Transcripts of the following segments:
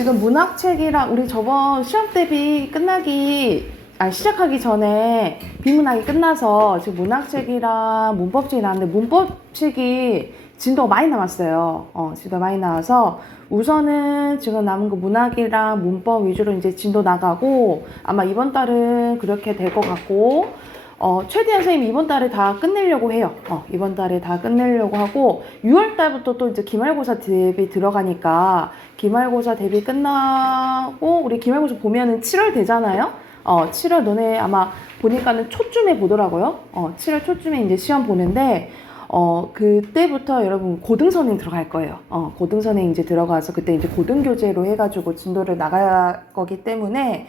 지금 문학책이랑 우리 저번 시험 대비 시작하기 전에 비문학이 끝나서 지금 문학책이랑 문법책이 나왔는데 문법책이 진도가 많이 남았어요. 진도가 많이 나와서 우선은 지금 남은 거 문학이랑 문법 위주로 이제 진도 나가고 아마 이번 달은 그렇게 될 것 같고 최대한 선생님 이번 달에 다 끝내려고 해요. 이번 달에 다 끝내려고 하고 6월 달부터 또 이제 기말고사 대비 들어가니까 기말고사 대비 끝나고 우리 기말고사 보면은 7월 되잖아요. 7월 너네 아마 보니까는 초쯤에 보더라고요. 7월 초쯤에 이제 시험 보는데 그때부터 여러분 고등선행 들어갈 거예요. 고등선행 이제 들어가서 그때 이제 고등교재로 해가지고 진도를 나갈 거기 때문에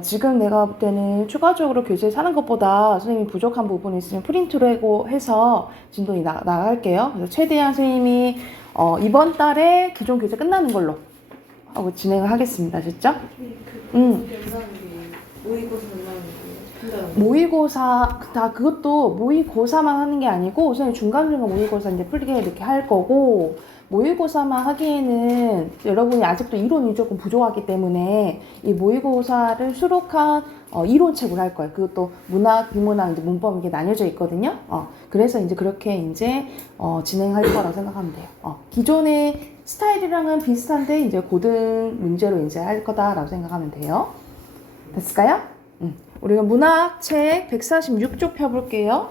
지금 내가 볼 때는 추가적으로 교재 사는 것보다 선생님이 부족한 부분이 있으면 프린트로 해서 진도에 나갈게요. 그래서 최대한 선생님이 이번 달에 기존 교재 끝나는 걸로 하고 진행을 하겠습니다. 됐죠? 모의고사 그것도 모의고사만 하는 게 아니고 우선 중간중간 모의고사 이제 풀게 이렇게 할 거고 모의고사만 하기에는 여러분이 아직도 이론이 조금 부족하기 때문에 이 모의고사를 수록한 이론책으로 할 거예요. 그것도 문학, 비문학, 이제 문법 이게 나뉘어져 있거든요. 그래서 이제 그렇게 이제 진행할 거라고 생각하면 돼요. 기존의 스타일이랑은 비슷한데 이제 고등 문제로 이제 할 거다라고 생각하면 돼요. 됐을까요? 우리가 문학책 146쪽 펴볼게요.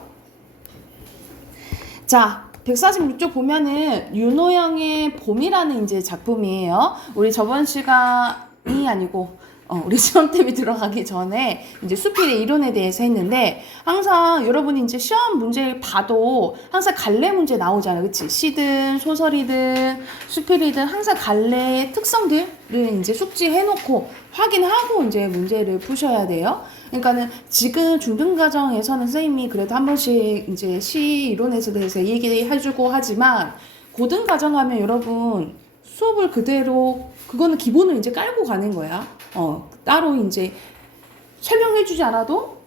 자, 146쪽 보면은 윤호영의 봄이라는 이제 작품이에요. 우리 저번 시간이 아니고 우리 시험 대비 들어가기 전에 이제 수필의 이론에 대해서 했는데 항상 여러분이 이제 시험 문제를 봐도 항상 갈래 문제 나오잖아요. 그치? 시든 소설이든 수필이든 항상 갈래의 특성들을 이제 숙지해놓고 확인하고 이제 문제를 푸셔야 돼요. 그러니까는 지금 중등과정에서는 선생님이 그래도 한 번씩 이제 시 이론에 대해서 얘기해주고 하지만 고등과정 하면 여러분 수업을 그대로 그거는 기본을 이제 깔고 가는 거야. 따로 이제 설명해주지 않아도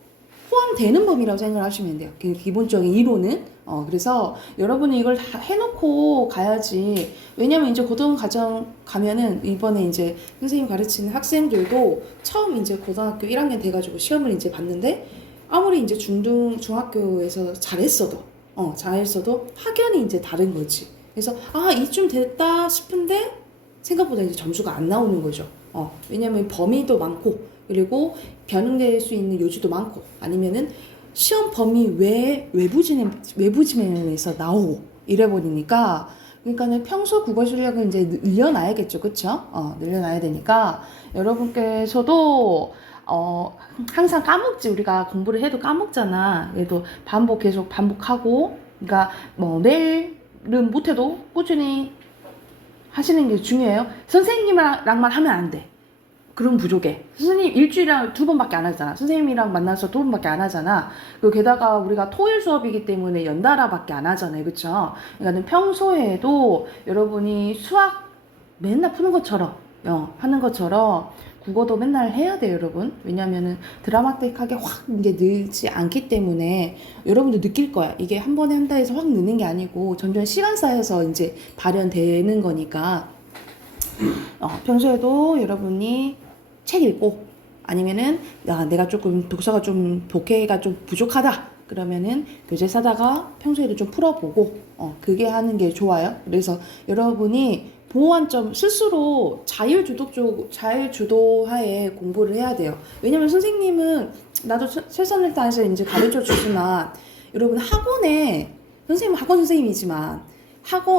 포함되는 범위라고 생각하시면 돼요. 기본적인 이론은. 그래서 여러분이 이걸 다 해놓고 가야지. 왜냐면 이제 고등과정 가면은 이번에 이제 선생님 가르치는 학생들도 처음 이제 고등학교 1학년 돼가지고 시험을 이제 봤는데 아무리 이제 중학교에서 잘했어도 학연이 이제 다른 거지. 그래서 이쯤 됐다 싶은데 생각보다 이제 점수가 안 나오는 거죠. 왜냐면 범위도 많고 그리고 변형될 수 있는 요지도 많고 아니면은 시험 범위 외부 지면에서 나오고 이래 버리니까 그러니까는 평소 국어 실력을 이제 늘려놔야겠죠. 그쵸? 늘려놔야 되니까 여러분께서도 항상 까먹지. 우리가 공부를 해도 까먹잖아. 그래도 계속 반복하고 그러니까 뭐 매일은 못해도 꾸준히 하시는 게 중요해요. 선생님이랑만 하면 안 돼. 그럼 부족해. 선생님 일주일에 2번밖에 안 하잖아. 선생님이랑 만나서 2번밖에 안 하잖아. 그리고 게다가 우리가 토일 수업이기 때문에 연달아밖에 안 하잖아요. 그쵸? 그러니까 평소에도 여러분이 수학 맨날 푸는 것처럼 하는 것처럼 국어도 맨날 해야 돼요, 여러분. 왜냐면은 드라마틱하게 확 이게 늘지 않기 때문에 여러분도 느낄 거야. 이게 한 번에 한다 해서 확 느는 게 아니고 점점 시간 쌓여서 이제 발현되는 거니까 평소에도 여러분이 책 읽고 아니면은 내가 조금 독서가 좀 독해가 좀 부족하다 그러면은 교재 사다가 평소에도 좀 풀어보고 그게 하는 게 좋아요. 그래서 여러분이 보호관점 스스로 자율주도하에 공부를 해야 돼요. 왜냐면 선생님은 나도 최선을 다해서 이제 가르쳐 주지만 여러분 학원에 선생님은 학원 선생님이지만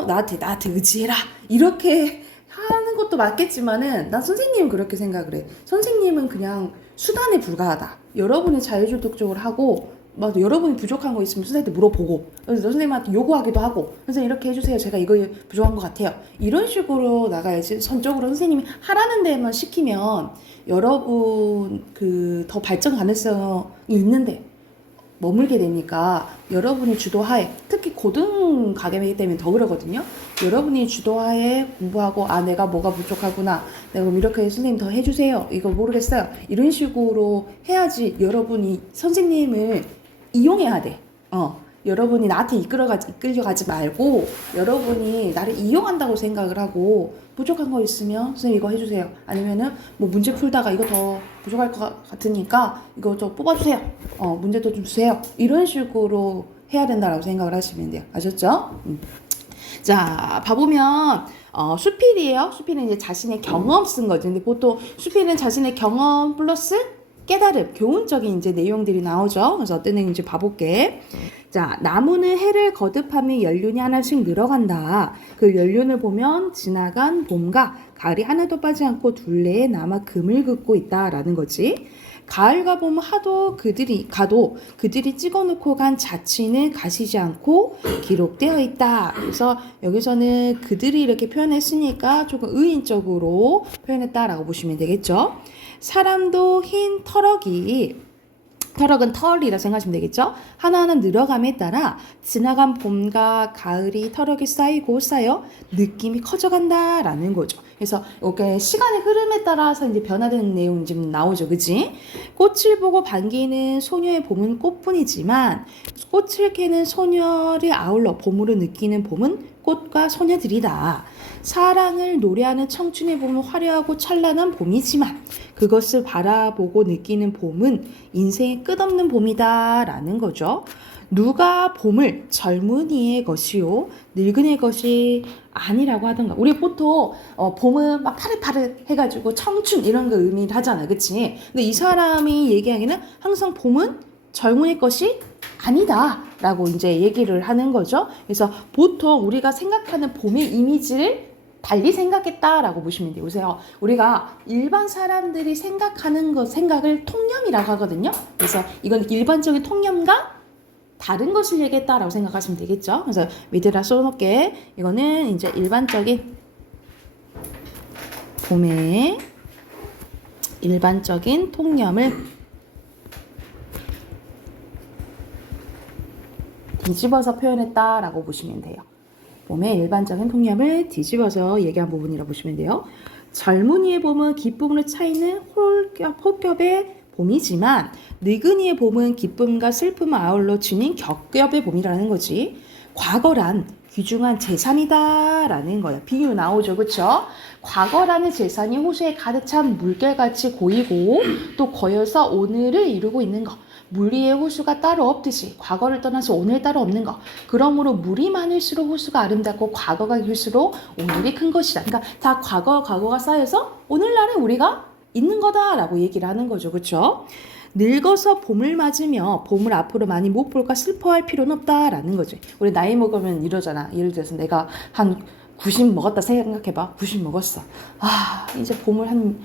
나한테 의지해라 이렇게 하는 것도 맞겠지만은 난 선생님은 그렇게 생각을 해. 선생님은 그냥 수단에 불과하다. 여러분이 자율주도적으로 하고 막 여러분이 부족한 거 있으면 선생님한테 물어보고 선생님한테 요구하기도 하고 선생님 이렇게 해주세요. 제가 이거 부족한 것 같아요. 이런 식으로 나가야지. 선적으로 선생님이 하라는 데만 시키면 여러분 더 발전 가능성이 있는데 머물게 되니까 여러분이 주도하에 특히 고등 가게이기 때문에 더 그러거든요. 여러분이 주도하에 공부하고 내가 뭐가 부족하구나. 내가 그럼 이렇게 선생님 더 해주세요. 이거 모르겠어요. 이런 식으로 해야지 여러분이 선생님을 이용해야 돼. 여러분이 나한테 이끌려가지 말고 여러분이 나를 이용한다고 생각을 하고 부족한 거 있으면 선생님 이거 해주세요. 아니면은 뭐 문제 풀다가 이거 더 부족할 것 같으니까 이거 좀 뽑아주세요. 문제도 좀 주세요. 이런 식으로 해야 된다라고 생각을 하시면 돼요. 아셨죠? 자, 봐보면 수필이에요. 수필은 이제 자신의 경험 쓴 거죠. 근데 보통 수필은 자신의 경험 플러스 깨달음, 교훈적인 이제 내용들이 나오죠. 그래서 어떤 내용인지 봐볼게. 자, 나무는 해를 거듭하며 연륜이 하나씩 늘어간다. 그 연륜을 보면 지나간 봄과 가을이 하나도 빠지지 않고 둘레에 남아 금을 긋고 있다라는 거지. 가을과 봄은 하도 그들이 찍어놓고 간 자취는 가시지 않고 기록되어 있다. 그래서 여기서는 그들이 이렇게 표현했으니까 조금 의인적으로 표현했다라고 보시면 되겠죠. 사람도 흰 털럭은 털이라 생각하시면 되겠죠. 하나하나 늘어감에 따라 지나간 봄과 가을이 털럭이 쌓여 느낌이 커져간다라는 거죠. 그래서 이렇게 시간의 흐름에 따라서 이제 변화되는 내용이 좀 나오죠, 그치? 꽃을 보고 반기는 소녀의 봄은 꽃뿐이지만 꽃을 캐는 소녀를 아울러 봄으로 느끼는 봄은 꽃과 소녀들이다. 사랑을 노래하는 청춘의 봄은 화려하고 찬란한 봄이지만 그것을 바라보고 느끼는 봄은 인생의 끝없는 봄이다 라는 거죠. 누가 봄을 젊은이의 것이요 늙은이의 것이 아니라고 하던가. 우리 보통 봄은 막 파릇파릇 해가지고 청춘 이런 거 의미를 하잖아, 그치? 근데 이 사람이 얘기하기는 항상 봄은 젊은이의 것이 아니다 라고 이제 얘기를 하는 거죠. 그래서 보통 우리가 생각하는 봄의 이미지를 달리 생각했다라고 보시면 돼요. 보세요. 우리가 일반 사람들이 생각하는 생각을 통념이라고 하거든요. 그래서 이건 일반적인 통념과 다른 것을 얘기했다라고 생각하시면 되겠죠. 그래서 밑에다 써놓을게. 이거는 이제 일반적인 봄의 일반적인 통념을 뒤집어서 표현했다라고 보시면 돼요. 봄의 일반적인 통념을 뒤집어서 얘기한 부분이라고 보시면 돼요. 젊은이의 봄은 기쁨으로 차이는 홀겹의 봄이지만 늙은이의 봄은 기쁨과 슬픔을 아울러 지닌 겹겹의 봄이라는 거지. 과거란 귀중한 재산이다 라는 거예요. 비유 나오죠, 그쵸? 과거라는 재산이 호수에 가득 찬 물결같이 고이고 또 고여서 오늘을 이루고 있는 것. 물 위에 호수가 따로 없듯이 과거를 떠나서 오늘 따로 없는 것. 그러므로 물이 많을수록 호수가 아름답고 과거가 길수록 오늘이 큰 것이다. 그러니까 다 과거가 쌓여서 오늘날에 우리가 있는 거다라고 얘기를 하는 거죠. 그렇죠? 늙어서 봄을 맞으며 봄을 앞으로 많이 못 볼까 슬퍼할 필요는 없다라는 거죠. 우리 나이 먹으면 이러잖아. 예를 들어서 내가 한 90 먹었다 생각해봐. 90 먹었어. 이제 봄을 한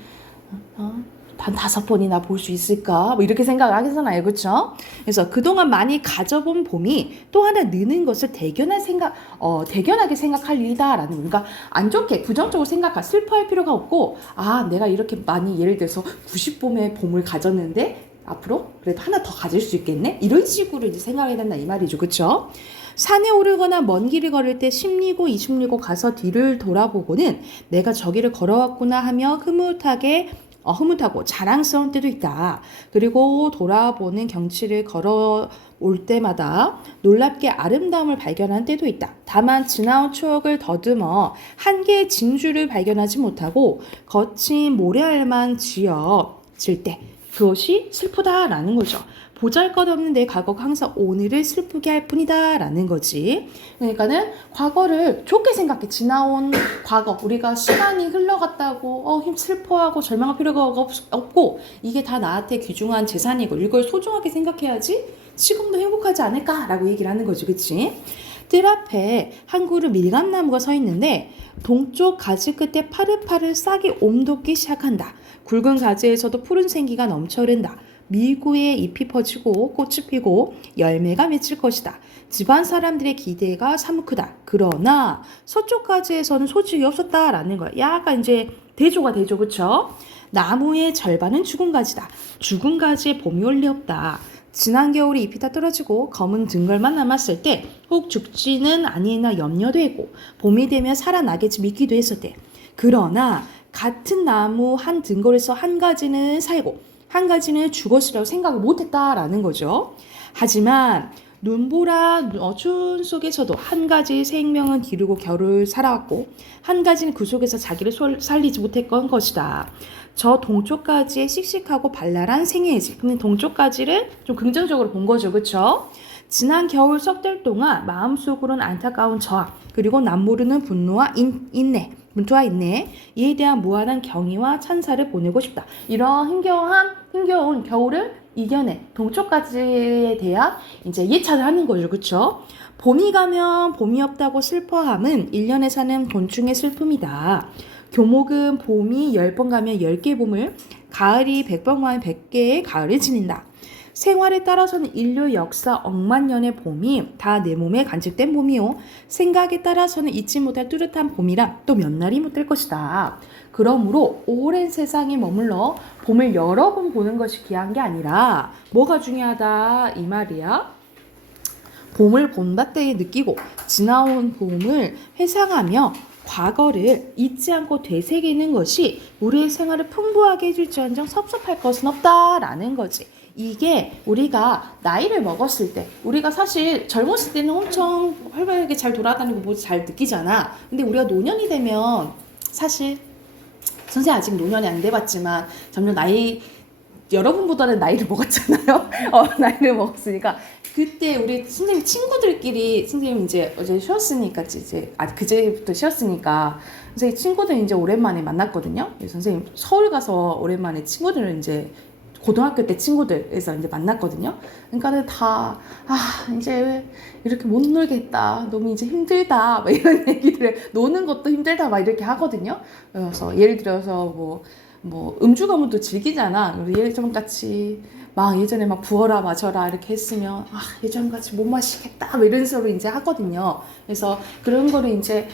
5번이나 볼 수 있을까? 뭐 이렇게 생각을 하겠잖아요. 그렇죠? 그래서 그동안 많이 가져본 봄이 또 하나 느는 것을 대견하게 생각할 일이다라는 거. 그러니까 안 좋게 부정적으로 슬퍼할 필요가 없고 내가 이렇게 많이 예를 들어서 90봄의 봄을 가졌는데 앞으로 그래도 하나 더 가질 수 있겠네? 이런 식으로 이제 생각해야 된다 이 말이죠. 그렇죠? 산에 오르거나 먼 길을 걸을 때 10리고 20리고 가서 뒤를 돌아보고는 내가 저기를 걸어왔구나 하며 흐뭇하고 자랑스러운 때도 있다. 그리고 돌아보는 경치를 걸어올 때마다 놀랍게 아름다움을 발견하는 때도 있다. 다만 지나온 추억을 더듬어 한 개의 징주를 발견하지 못하고 거친 모래알만 지어질 때 그것이 슬프다라는 거죠. 보잘것없는 내 과거가 항상 오늘을 슬프게 할 뿐이다 라는 거지. 그러니까는 과거를 좋게 생각해. 지나온 과거, 우리가 시간이 흘러갔다고 슬퍼하고 절망할 필요가 없고 이게 다 나한테 귀중한 재산이고 이걸 소중하게 생각해야지 지금도 행복하지 않을까라고 얘기를 하는 거지. 그치? 뜰 앞에 한 그루 밀감나무가 서 있는데 동쪽 가지 끝에 파릇파릇 싹이 옴돋기 시작한다. 굵은 가지에서도 푸른 생기가 넘쳐 흐른다. 밀구에 잎이 퍼지고 꽃이 피고 열매가 맺힐 것이다. 집안 사람들의 기대가 사뭇 크다. 그러나 서쪽 가지에서는 소식이 없었다라는 거야. 약간 이제 대조가 되죠. 그쵸? 나무의 절반은 죽은 가지다. 죽은 가지에 봄이 올 리 없다. 지난 겨울에 잎이 다 떨어지고 검은 등걸만 남았을 때 혹 죽지는 아니나 염려도 했고 봄이 되면 살아나겠지 믿기도 했었대. 그러나 같은 나무 한 등걸에서 한 가지는 살고 한 가지는 죽었으라고 생각을 못했다라는 거죠. 하지만 눈보라 추운 속에서도 한 가지 생명은 기르고 겨울을 살아왔고 한 가지는 그 속에서 자기를 살리지 못했던 것이다. 저 동쪽까지의 씩씩하고 발랄한 생애지. 근데 동쪽까지를 좀 긍정적으로 본 거죠. 그쵸? 지난 겨울 석 달 동안 마음속으로는 안타까운 저항, 그리고 남모르는 분노와 인내, 이에 대한 무한한 경의와 찬사를 보내고 싶다. 이런 힘겨운 겨울을 이겨내 동쪽까지에 대한 이제 예찬을 하는 거죠. 그쵸? 봄이 가면 봄이 없다고 슬퍼함은 1년에 사는 곤충의 슬픔이다. 교목은 봄이 10번 가면 10개의 봄을, 가을이 100번 가면 100개의 가을을 지닌다. 생활에 따라서는 인류 역사 억만 년의 봄이 다 내 몸에 간직된 봄이요. 생각에 따라서는 잊지 못할 뚜렷한 봄이란 또 몇 날이 못 될 것이다. 그러므로 오랜 세상에 머물러 봄을 여러 번 보는 것이 귀한 게 아니라 뭐가 중요하다 이 말이야. 봄을 본다 때에 느끼고 지나온 봄을 회상하며 과거를 잊지 않고 되새기는 것이 우리의 생활을 풍부하게 해줄지언정 섭섭할 것은 없다라는 거지. 이게 우리가 나이를 먹었을 때, 우리가 사실 젊었을 때는 엄청 활발하게 잘 돌아다니고 뭐 잘 느끼잖아. 근데 우리가 노년이 되면 사실 선생님 아직 노년이 안 돼봤지만 점점 여러분보다는 나이를 먹었잖아요. 나이를 먹었으니까 그때 우리 선생님 친구들끼리, 선생님 이제 어제 쉬었으니까 그제부터 쉬었으니까 선생님 친구들 이제 오랜만에 만났거든요. 선생님 서울 가서 오랜만에 친구들을 이제 고등학교 때 친구들에서 이제 만났거든요. 그러니까는 이제 이렇게 못 놀겠다. 너무 이제 힘들다. 막 이런 얘기들을, 노는 것도 힘들다. 막 이렇게 하거든요. 그래서 예를 들어서 음주 가무도 즐기잖아. 예전같이 막 예전에 막 부어라 마셔라 이렇게 했으면 예전같이 못 마시겠다 뭐 이런 식으로 이제 하거든요. 그래서 그런 거를 이제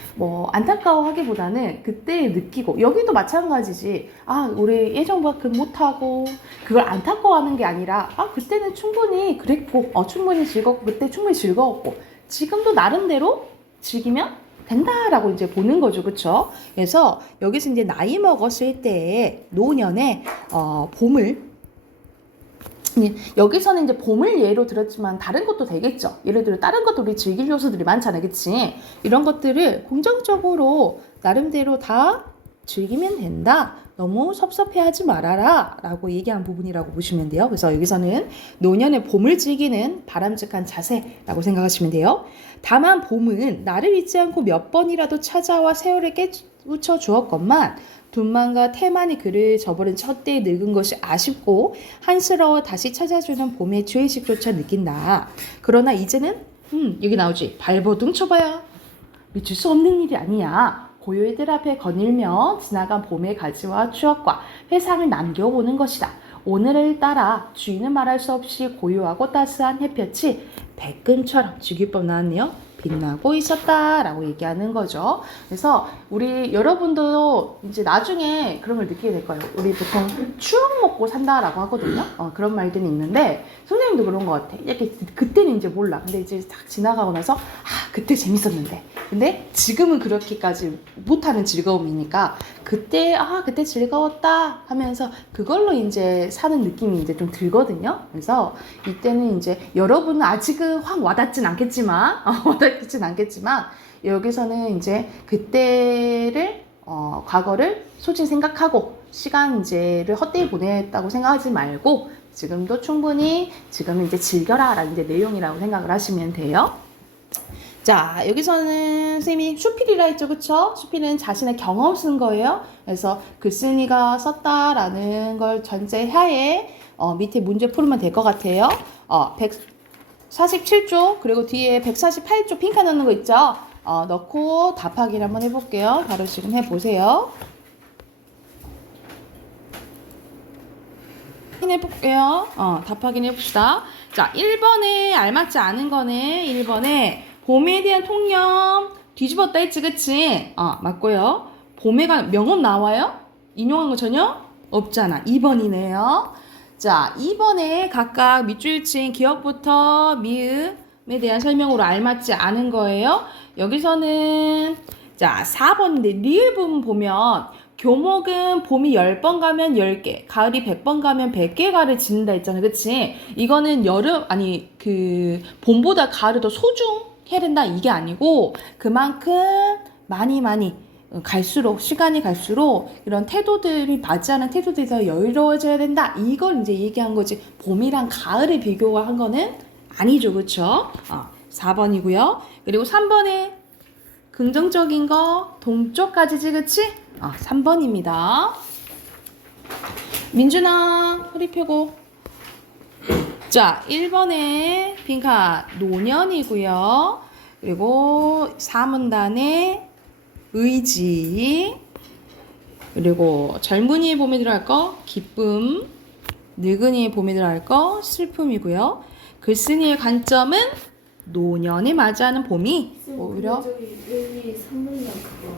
안타까워하기보다는 그때 느끼고, 여기도 마찬가지지. 우리 예전만큼 못하고 그걸 안타까워하는 게 아니라 그때는 충분히 그랬고 충분히 즐겁고 그때 충분히 즐거웠고 지금도 나름대로 즐기면 된다라고 이제 보는 거죠. 그쵸? 그래서 여기서 이제 나이 먹었을 때 노년에 봄을, 여기서는 이제 봄을 예로 들었지만 다른 것도 되겠죠. 예를 들어 다른 것도 우리 즐길 요소들이 많잖아요. 그치? 이런 것들을 긍정적으로 나름대로 다 즐기면 된다. 너무 섭섭해하지 말아라 라고 얘기한 부분이라고 보시면 돼요. 그래서 여기서는 노년의 봄을 즐기는 바람직한 자세라고 생각하시면 돼요. 다만 봄은 나를 잊지 않고 몇 번이라도 찾아와 세월에 깨우쳐 주었건만 둔만과 태만이 그를 저버린 첫 때에 늙은 것이 아쉽고 한스러워 다시 찾아주는 봄의 죄의식조차 느낀다. 그러나 이제는 여기 나오지. 발버둥 쳐봐야 미칠 수 없는 일이 아니야. 고요히들 앞에 거닐며 지나간 봄의 가지와 추억과 회상을 남겨보는 것이다. 오늘을 따라 주인은 말할 수 없이 고요하고 따스한 햇볕이 백금처럼 주기법 나왔네요. 빛나고 있었다라고 얘기하는 거죠. 그래서 우리 여러분도 이제 나중에 그런 걸 느끼게 될 거예요. 우리 보통 추억 먹고 산다라고 하거든요. 그런 말들이 있는데 선생님도 그런 것 같아. 이렇게 그때는 이제 몰라. 근데 이제 딱 지나가고 나서 그때 재밌었는데. 근데 지금은 그렇게까지 못하는 즐거움이니까 그때 즐거웠다 하면서 그걸로 이제 사는 느낌이 이제 좀 들거든요. 그래서 이때는 이제 여러분은 아직은 확 와닿진 않겠지만 여기서는 이제 그때를 과거를 솔직히 생각하고 시간 이제를 헛되이 보냈다고 생각하지 말고 지금도 충분히 지금은 이제 즐겨라 라는 이제 내용이라고 생각을 하시면 돼요. 자, 여기서는 쌤이 수필이라 했죠. 그쵸? 수필은 자신의 경험 쓴 거예요. 그래서 글쓴이가 썼다라는 걸 전제하에 밑에 문제 풀면 될 것 같아요. 147쪽 그리고 뒤에 148쪽 핑크 넣는 거 있죠? 넣고 답하기를 한번 해볼게요. 바로 지금 해보세요. 확인해볼게요. 답하기는 해봅시다. 자, 1번에 알맞지 않은 거네. 1번에 봄에 대한 통념 뒤집었다 했지, 그치? 맞고요. 봄에 관한 명언 나와요? 인용한 거 전혀 없잖아. 2번이네요. 자, 2번에 각각 밑줄 친 기억부터 미음에 대한 설명으로 알맞지 않은 거예요. 여기서는 자, 4번인데 리을 부분 보면 교목은 봄이 10번 가면 10개, 가을이 100번 가면 100개 가를 짓는다 했잖아. 그치? 이거는 봄보다 가을이 더 소중해야 된다. 이게 아니고, 그만큼 많이 갈수록, 시간이 갈수록 이런 태도들이 맞지 않은 태도들이 더 여유로워져야 된다. 이걸 이제 얘기한 거지. 봄이랑 가을을 비교한 거는 아니죠. 그쵸? 4번이고요. 그리고 3번에 긍정적인 거 동쪽까지지. 그치? 3번입니다. 민준아, 허리 펴고. 자, 1번에 빈칸 노년이고요. 그리고 3문단에 의지. 그리고 젊은이의 봄에 들어갈 거 기쁨. 늙은이의 봄에 들어갈 거 슬픔이고요. 글쓴이의 관점은 노년에 맞이하는 봄이 오히려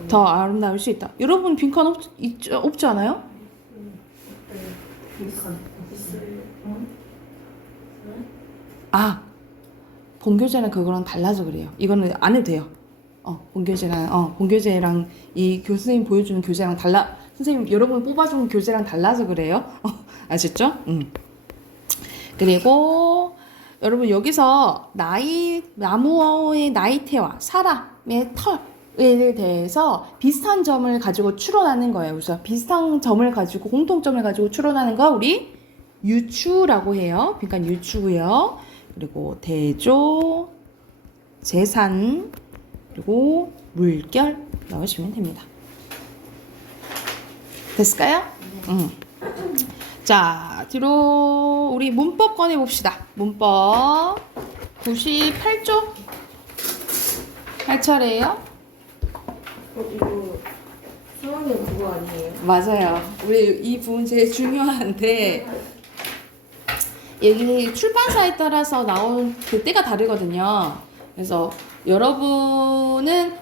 더 아름다울 수 있다. 여러분 빈칸 없지 않아요? 본교재는 그거랑 달라서 그래요. 이거는 안 해도 돼요. 본교재랑 이 교수님 보여주는 교재랑 달라. 선생님 여러분 뽑아주는 교재랑 달라서 그래요. 아셨죠? 그리고 여러분 여기서 나무의 나이테와 사람의 털에 대해서 비슷한 점을 가지고 추론하는 거예요. 그래서 비슷한 점을 가지고 공통점을 가지고 추론하는 거 우리 유추라고 해요. 그러니까 유추고요. 그리고 대조, 재산, 그리고 물결 넣으시면 됩니다. 됐을까요? 자, 뒤로 우리 문법 꺼내봅시다. 문법 98쪽 할 차례예요. 이거 3학년 그거 아니에요? 맞아요. 우리 이 부분 제일 중요한데 여기 출판사에 따라서 나온 그 때가 다르거든요. 그래서 여러분은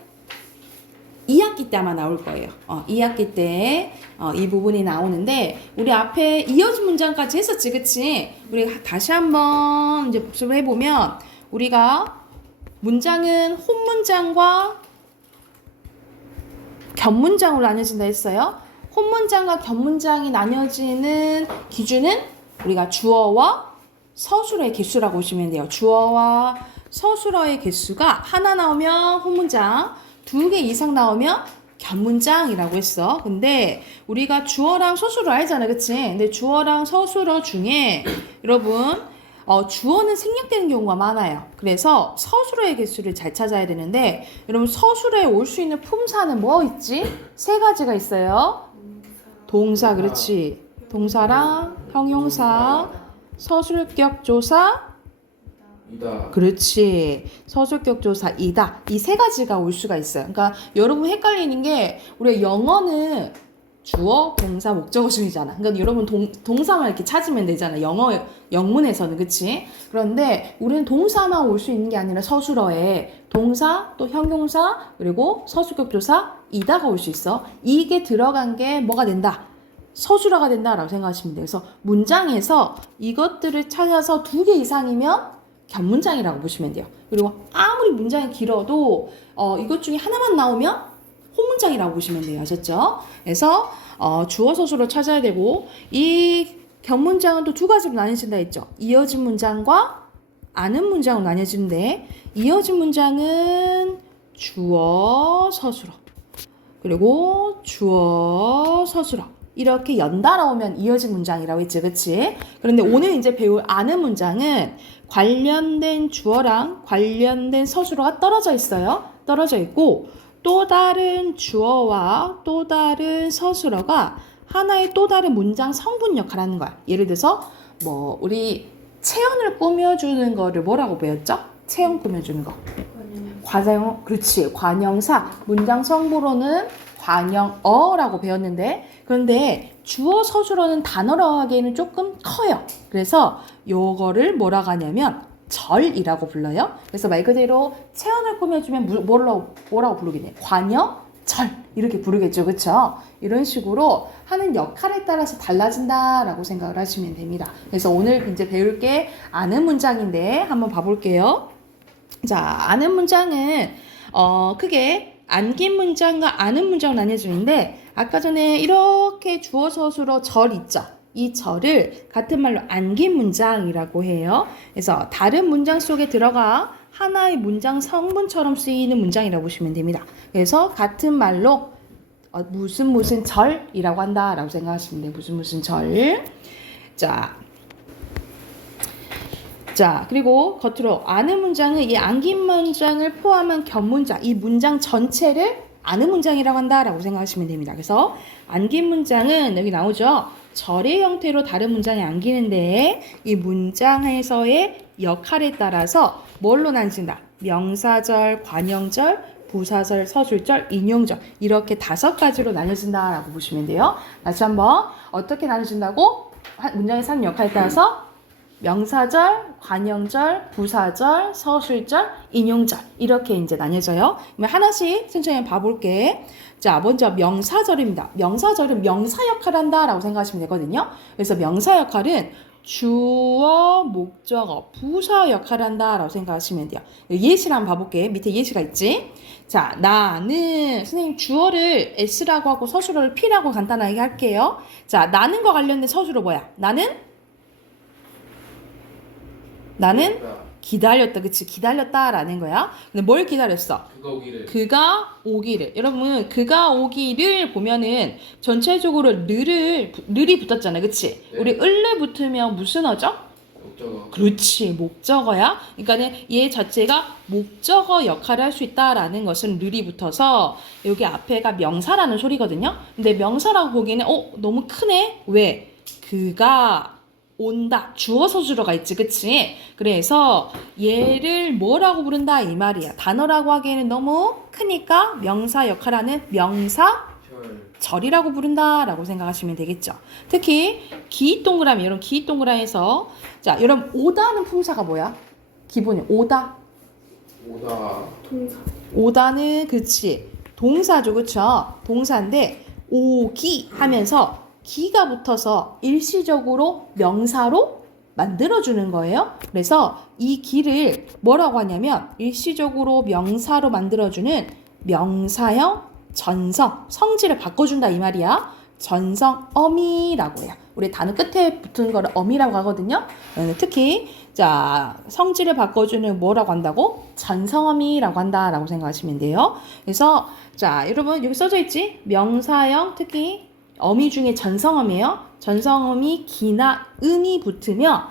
2학기 때 아마 나올 거예요. 2학기 때 이 부분이 나오는데 우리 앞에 이어진 문장까지 했었지, 그치? 우리 다시 한번 이제 복습을 해보면 우리가 문장은 혼문장과 겹문장으로 나뉘어진다 했어요. 혼문장과 겹문장이 나뉘어지는 기준은 우리가 주어와 서술어의 개수라고 보시면 돼요. 주어와 서술어의 개수가 하나 나오면 혼문장, 2개 이상 나오면 겹문장이라고 했어. 근데 우리가 주어랑 서술어 알잖아, 그치? 근데 주어랑 서술어 중에 여러분 주어는 생략되는 경우가 많아요. 그래서 서술어의 개수를 잘 찾아야 되는데 여러분 서술어에 올 수 있는 품사는 뭐 있지? 3가지가 있어요. 동사, 그렇지. 동사랑 형용사, 서술격 조사, 이다. 그렇지. 서술격 조사 이다. 이 3가지가 올 수가 있어요. 그러니까 여러분 헷갈리는 게 우리가 영어는 주어, 동사, 목적어 순이잖아. 그러니까 여러분 동사만 이렇게 찾으면 되잖아. 영어 영문에서는, 그치? 그런데 우리는 동사만 올 수 있는 게 아니라 서술어에 동사, 또 형용사, 그리고 서술격 조사 이다가 올 수 있어. 이게 들어간 게 뭐가 된다? 서술어가 된다라고 생각하시면 돼요. 그래서 문장에서 이것들을 찾아서 2개 이상이면 겹문장이라고 보시면 돼요. 그리고 아무리 문장이 길어도 이것 중에 하나만 나오면 혼문장이라고 보시면 돼요. 아셨죠? 그래서 주어 서술어 찾아야 되고 이 겹문장은 또 2가지로 나뉘어진다 했죠. 이어진 문장과 아는 문장으로 나뉘어지는데 이어진 문장은 주어 서술어 그리고 주어 서술어 이렇게 연달아 오면 이어진 문장이라고 했지, 그치? 그런데 오늘 이제 배울 아는 문장은 관련된 주어랑 관련된 서술어가 떨어져 있어요. 떨어져 있고 또 다른 주어와 또 다른 서술어가 하나의 또 다른 문장 성분 역할을 하는 거야. 예를 들어서 우리 체형을 꾸며주는 거를 뭐라고 배웠죠? 체형 꾸며주는 거. 과사용, 그렇지. 관형사. 문장 성분으로는 관형어라고 배웠는데 그런데 주어 서술어는 단어로 하기에는 조금 커요. 그래서 요거를 뭐라고 하냐면 절이라고 불러요. 그래서 말 그대로 체형을 꾸며주면 뭐라고 부르겠네요. 관형, 절 이렇게 부르겠죠. 그쵸? 이런 식으로 하는 역할에 따라서 달라진다라고 생각을 하시면 됩니다. 그래서 오늘 이제 배울 게 아는 문장인데 한번 봐볼게요. 자, 아는 문장은 크게 안긴 문장과 아는 문장으로 나뉘어지는데 아까 전에 이렇게 주어 서술어 절 있죠. 이 절을 같은 말로 안긴 문장이라고 해요. 그래서 다른 문장 속에 들어가 하나의 문장 성분처럼 쓰이는 문장이라고 보시면 됩니다. 그래서 같은 말로 무슨 절이라고 한다라고 생각하시면 돼요. 무슨 절. 자, 그리고 겉으로 아는 문장은 이 안긴 문장을 포함한 견문장, 이 문장 전체를 아는 문장이라고 한다라고 생각하시면 됩니다. 그래서 안긴 문장은 여기 나오죠. 절의 형태로 다른 문장에 안기는데 이 문장에서의 역할에 따라서 뭘로 나눠진다? 명사절, 관형절, 부사절, 서술절, 인용절 이렇게 5가지로 나눠진다라고 보시면 돼요. 다시 한번 어떻게 나눠진다고? 문장에서 하는 역할에 따라서 명사절, 관형절, 부사절, 서술절, 인용절 이렇게 이제 나뉘어져요. 그러면 하나씩 천천히 봐볼게. 자, 먼저 명사절입니다. 명사절은 명사 역할을 한다라고 생각하시면 되거든요. 그래서 명사 역할은 주어, 목적어, 부사 역할을 한다라고 생각하시면 돼요. 예시를 한번 봐볼게. 밑에 예시가 있지? 자, 나는 선생님 주어를 S라고 하고 서술어를 P라고 간단하게 할게요. 자, 나는과 관련된 서술어 뭐야? 나는 기다렸다. 그치? 기다렸다라는 거야. 근데 뭘 기다렸어? 그가 오기를. 여러분, 그가 오기를 보면은 전체적으로 를이 붙었잖아. 그치? 네. 우리 을에 붙으면 무슨 어죠? 목적어. 그렇지. 목적어야. 그러니까는 얘 자체가 목적어 역할을 할 수 있다라는 것은 르이 붙어서 여기 앞에가 명사라는 소리거든요. 근데 명사라고 보기에는 너무 크네. 왜? 그가 온다. 주어 서술어가 있지. 그치? 그래서 얘를 뭐라고 부른다 이 말이야. 단어라고 하기에는 너무 크니까 명사 역할하는 명사절이라고 부른다라고 생각하시면 되겠죠. 특히 기동그라미 이런 기동그라미에서 자, 여러분 오다는 품사가 뭐야? 기본이 오다. 동사. 오다는 그치 동사죠. 그쵸? 동사인데 오기 하면서 기가 붙어서 일시적으로 명사로 만들어주는 거예요. 그래서 이 기를 뭐라고 하냐면 일시적으로 명사로 만들어주는 명사형 전성, 성질을 바꿔준다 이 말이야. 전성 어미라고 해요. 우리 단어 끝에 붙은 거를 어미라고 하거든요. 특히 자 성질을 바꿔주는 뭐라고 한다고? 전성어미라고 한다라고 생각하시면 돼요. 그래서 자 여러분 여기 써져 있지? 명사형 특히 어미 중에 전성어미예요. 전성어미 기나 음이 붙으면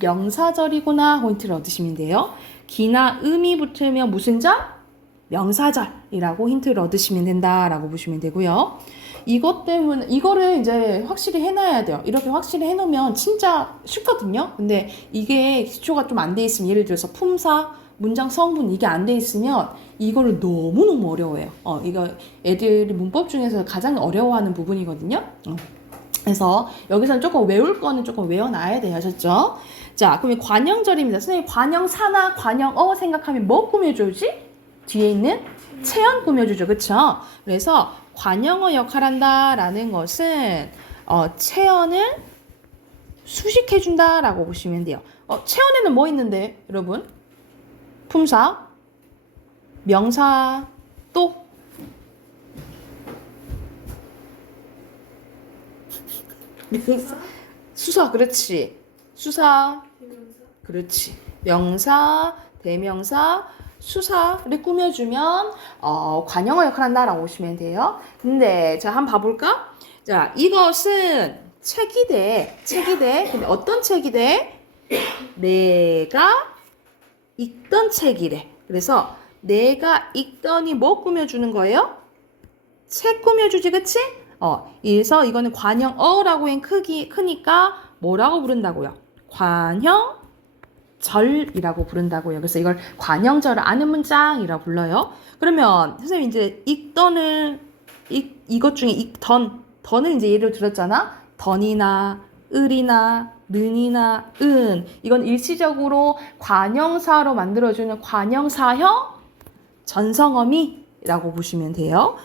명사절이구나 포인트를 얻으시면 돼요. 기나 음이 붙으면 무슨 절? 명사절이라고 힌트를 얻으시면 된다라고 보시면 되고요. 이것 때문에 이거를 이제 확실히 해놔야 돼요. 이렇게 확실히 해놓으면 진짜 쉽거든요. 근데 이게 기초가 좀 안 돼 있으면 예를 들어서 품사, 문장 성분 이게 안 돼 있으면 이거를 너무너무 어려워해요. 이거 애들이 문법 중에서 가장 어려워하는 부분이거든요. 그래서 여기서는 조금 외울 거는 조금 외워놔야 돼요. 아셨죠? 자, 그러면 관형절입니다. 선생님 관형사나 관형어 생각하면 뭐 꾸며주지? 뒤에 있는 체언 꾸며주죠. 그쵸? 그래서 관형어 역할한다라는 것은 체언을 수식해준다라고 보시면 돼요. 체언에는 뭐 있는데 여러분? 품사, 명사, 또 수사, 그렇지. 수사, 그렇지. 명사, 대명사, 수사를 꾸며주면 관형어 역할을 한다라고 보시면 돼요. 근데 자 한번 봐볼까? 자 이것은 책이대. 근데 어떤 책이대? 내가 읽던 책이래. 그래서 내가 읽더니 뭐 꾸며주는 거예요? 책 꾸며주지, 그치? 그래서 이거는 관형어라고 한 크니까 뭐라고 부른다고요? 관형절이라고 부른다고요. 그래서 이걸 관형절을 아는 문장이라고 불러요. 그러면 선생님 이제 읽던을 이것 중에 던을 이제 예를 들었잖아. 던이나 을이나 는이나 은 이건 일시적으로 관형사로 만들어주는 관형사형 전성어미라고 보시면 돼요.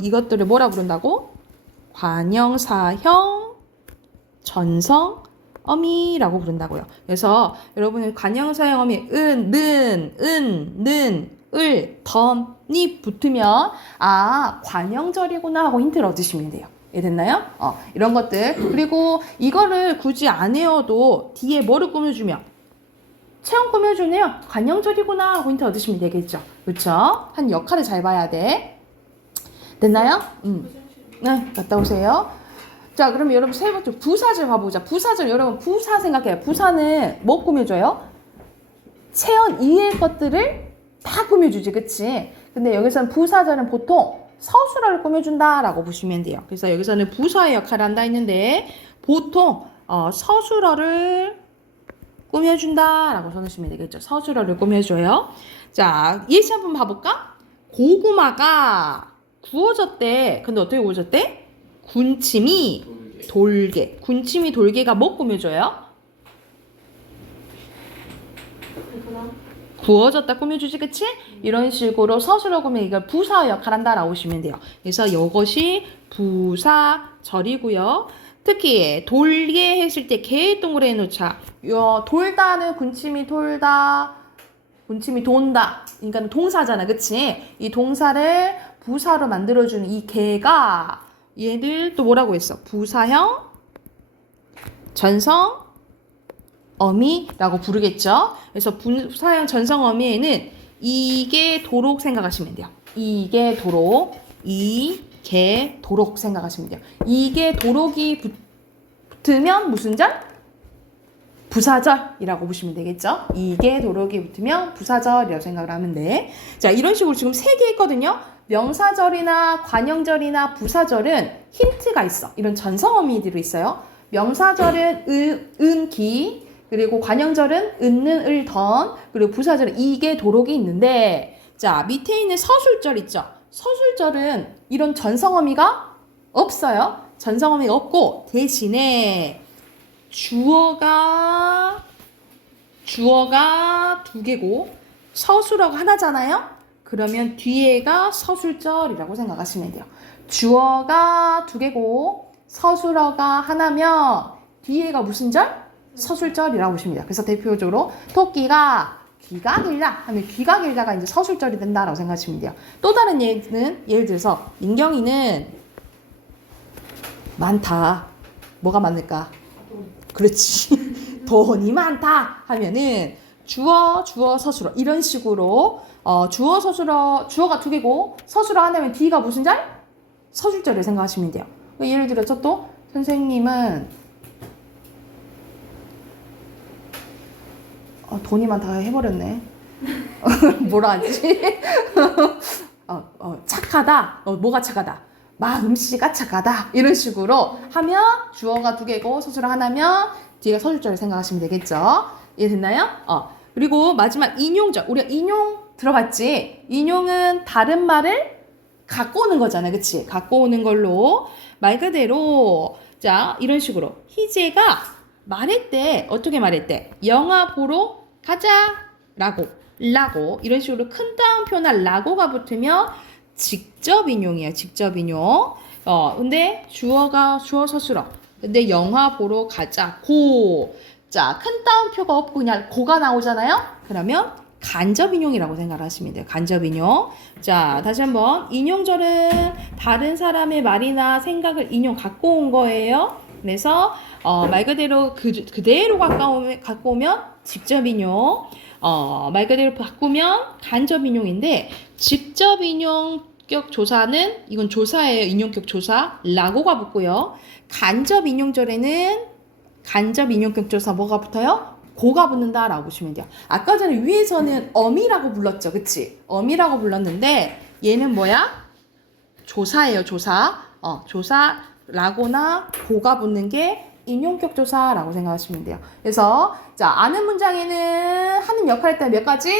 이것들을 뭐라 부른다고? 관형사형 전성어미라고 부른다고요. 그래서 여러분은 관형사형 어미 은, 는, 을, 던이 붙으면 관형절이구나 하고 힌트를 얻으시면 돼요. 이해됐나요? 이런 것들. 그리고 이거를 굳이 안 외워도 뒤에 뭐를 꾸며주면 체형 꾸며주네요. 관형절이구나 하고 힌트 얻으시면 되겠죠. 그렇죠? 한 역할을 잘 봐야 돼. 됐나요? 네, 갔다 오세요. 자, 그럼 여러분 세 번째 부사절 봐보자. 부사절 여러분 부사 생각해요. 부사는 뭐 꾸며줘요? 체형 이외의 것들을 다 꾸며주지, 그치? 근데 여기서는 부사절은 보통 서술어를 꾸며준다라고 보시면 돼요. 그래서 여기서는 부사의 역할을 한다 했는데 보통 서술어를 꾸며준다라고 써주시면 되겠죠. 서술어를 꾸며줘요. 자, 예시 한번 봐볼까? 고구마가 구워졌대. 근데 어떻게 구워졌대? 군침이 돌게. 군침이 돌게가 뭐 꾸며줘요? 구워졌다 꾸며주지, 그치? 이런 식으로 서술어 꾸며 이걸 부사 역할 한다라고 보시면 돼요. 그래서 이것이 부사절이고요. 특히 돌게 했을 때 개 동그라미 놓자. 돌다는 군침이 돌다, 군침이 돈다. 그러니까 동사잖아, 그치? 이 동사를 부사로 만들어주는 이 개가 얘들 또 뭐라고 했어? 부사형, 전성, 어미라고 부르겠죠. 그래서 부사형 전성 어미에는 이게 도록 생각하시면 돼요. 이게 도록, 이게 도록 생각하시면 돼요. 이게 도록이 붙으면 무슨 절? 부사절이라고 보시면 되겠죠. 이게 도록이 붙으면 부사절이라고 생각을 하면 돼. 자, 이런 식으로 지금 3개 있거든요. 명사절이나 관형절이나 부사절은 힌트가 있어. 이런 전성 어미들이 있어요. 명사절은 은, 기, 그리고 관형절은 은는, 을, 던, 그리고 부사절은 이게 도록이 있는데, 자, 밑에 있는 서술절 있죠? 서술절은 이런 전성어미가 없어요. 전성어미가 없고, 대신에 주어가 2개고, 서술어가 하나잖아요? 그러면 뒤에가 서술절이라고 생각하시면 돼요. 주어가 2개고, 서술어가 하나면 뒤에가 무슨 절? 서술절이라고 보시면 돼요. 그래서 대표적으로 토끼가 귀가 길다 하면 귀가 길다가 이제 서술절이 된다라고 생각하시면 돼요. 또 다른 예는 예를 들어서 민경이는 많다. 뭐가 많을까? 그렇지. 돈이 많다 하면은 주어 서술어 이런 식으로 주어 서술어 주어가 2개고 서술어 하나면 뒤가 무슨 절? 서술절을 생각하시면 돼요. 예를 들어서 또 선생님은 돈이 많다 해버렸네. 뭐라 하지? 착하다. 뭐가 착하다? 마음씨가 착하다. 이런 식으로 하면 주어가 2개고 서술어 하나면 뒤가 서술절을 생각하시면 되겠죠. 이해됐나요? 그리고 마지막 인용절. 우리가 인용 들어봤지? 인용은 다른 말을 갖고 오는 거잖아. 그치? 갖고 오는 걸로 말 그대로 자 이런 식으로 희재가 말했대. 어떻게 말했대? 영화 보러 가자 라고 이런 식으로 큰 따옴표나 라고가 붙으면 직접 인용이에요. 직접 인용. 근데 주어가 주어 서술어. 근데 영화 보러 가자 자, 큰 따옴표가 없고 그냥 고가 나오잖아요. 그러면 간접 인용이라고 생각을 하시면 돼요. 간접 인용. 자, 다시 한번 인용절은 다른 사람의 말이나 생각을 갖고 온 거예요. 그래서 말 그대로 그대로 갖고 오면 직접 인용, 말 그대로 바꾸면 간접 인용인데 직접 인용격 조사는 이건 조사예요. 인용격 조사 라고가 붙고요. 간접 인용절에는 간접 인용격 조사 뭐가 붙어요? 고가 붙는다라고 보시면 돼요. 아까 전에 위에서는 어미라고 불렀죠. 그치? 어미라고 불렀는데 얘는 뭐야? 조사예요. 조사. 조사라고나 고가 붙는 게 인용격 조사라고 생각하시면 돼요. 그래서 자 아는 문장에는 하는 역할에 따라 몇 가지?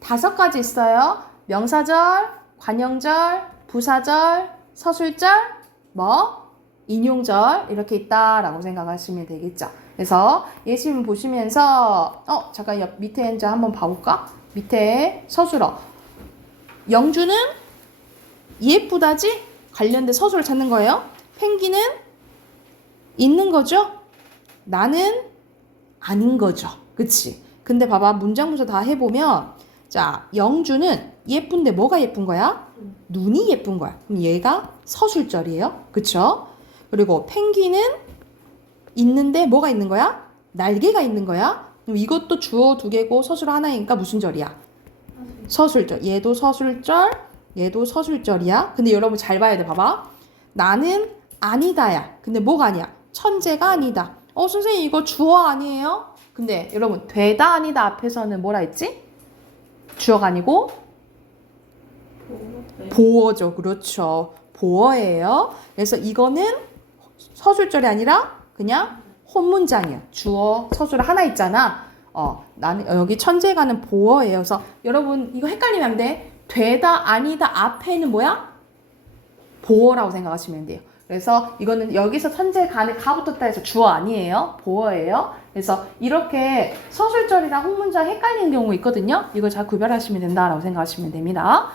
5가지 있어요. 명사절, 관형절, 부사절, 서술절, 인용절 이렇게 있다라고 생각하시면 되겠죠. 그래서 예시문 보시면서 잠깐 밑에 이제 한번 봐볼까? 밑에 서술어 영주는 예쁘다지? 관련된 서술을 찾는 거예요. 펭귄은 있는 거죠? 나는 아닌 거죠. 그치? 근데 봐봐 문장 분석 다 해보면 자, 영주는 예쁜데 뭐가 예쁜 거야? 눈이 예쁜 거야. 그럼 얘가 서술절이에요. 그쵸? 그리고 펭귄은 있는데 뭐가 있는 거야? 날개가 있는 거야. 그럼 이것도 주어 두 개고 서술 하나니까 무슨 절이야? 서술절. 얘도 서술절, 얘도 서술절이야. 근데 여러분 잘 봐야 돼. 봐봐. 나는 아니다야. 근데 뭐가 아니야? 천재가 아니다. 선생님 이거 주어 아니에요? 근데 여러분 되다 아니다 앞에서는 뭐라 했지? 주어가 아니고 보어죠. 그렇죠. 보어예요. 그래서 이거는 서술절이 아니라 그냥 혼문장이야. 주어, 서술 하나 있잖아. 나는 여기 천재가는 보어예요. 그래서 여러분 이거 헷갈리면 안 돼. 되다 아니다 앞에는 뭐야? 보어라고 생각하시면 돼요. 그래서 이거는 여기서 천재가는 가 붙었다 해서 주어 아니에요. 보어예요. 그래서 이렇게 서술절이랑 혼문장 헷갈리는 경우 있거든요. 이거 잘 구별하시면 된다라고 생각하시면 됩니다.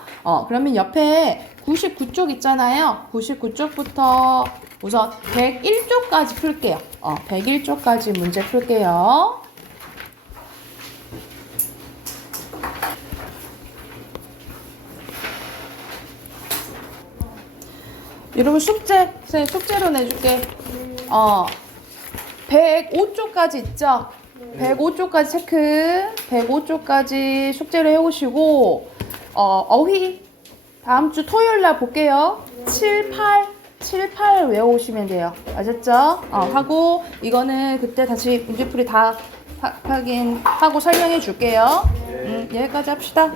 그러면 옆에 99쪽 있잖아요. 99쪽부터 우선 101쪽까지 풀게요. 101쪽까지 문제 풀게요. 여러분 숙제로 내줄게. 105쪽까지 있죠? 105쪽까지 체크. 105쪽까지 숙제로 해오시고 어휘 다음 주 토요일 날 볼게요. 7, 8 외워오시면 돼요. 아셨죠? 하고 이거는 그때 다시 문제풀이 다 확인하고 설명해 줄게요. 여기까지 합시다.